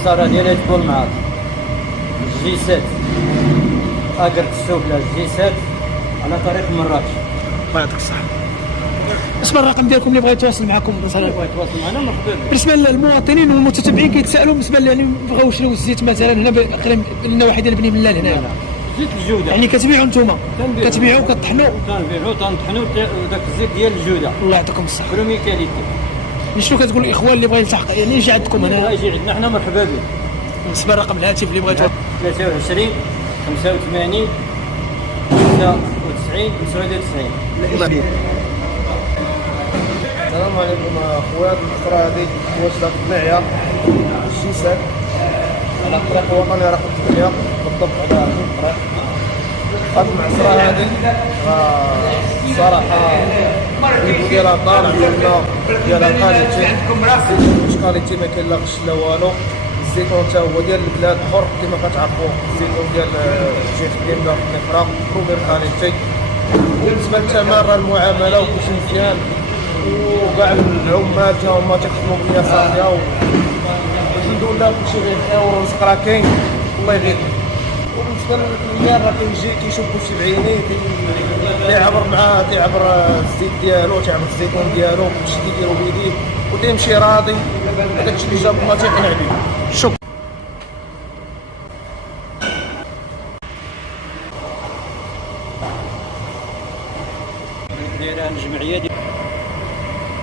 المعصره ديالها تكون معاك جي 7 اقرب السفلى جي 7 على طريق مراكش. الله يعطيك الصحه. اسم الرقم ديالكم اللي بغى يتواصل معكم مثلا؟ بغا يتواصل معنا مرحبا به. بالنسبه للمواطنين والمتتبعين كيتسائلوا بالنسبه يعني بغاو يشريو الزيت مثلا هنا قريب النواحي ديال بني ملال هنا، زيت الجوده يعني كتبيعوا نتوما؟ كتبيعوا كطحنوا؟ كنبيعوا تنطحنوا وداك الزيت ديال الجوده. الله يعطيكم الصحه. برومي كاليتي. شنو كتقول الاخوان اللي بغا يلتحق يعني يجي عندكم هنا؟ يجي عندنا حنا مرحبا به. بالنسبه لرقم الهاتف اللي بغا يتواصل 23 85 99 99. السلام عليكم اخوات. القطره هذه واصله في بنايا الشيسان على الطريق الوطني رقم 8 بالضبط على هذه الطريق. هذه المعصره هذه صراحه الجو ديالها طالع لنا ديالها كاليتي، مش كاليتي ما كاين لا غش لا والو. الزيتون حتى هو ديال البلاد حر كما كتعرفوا، الزيتون ديال الشيخ بيندا في نفرة برومير كاليتي. وبالنسبه للثمن راه المعامله وكلشي مزيان، وكاع العمال تا هما تيخدموا بنيه صافيه والحمد لله كلشي غير خير والرزق راه كاين الله يغيثنا. وبالنسبه للكميان راه كيجي كيشوف كلشي بعينيه، تيعبر معاه تيعبر الزيت ديالو تيعبر الزيتون ديالو كلشي كيديرو بيديه وتيمشي راضي. هذاك الشيء اللي جاب الله تيقنع به. شكرا. دايره الجمعيه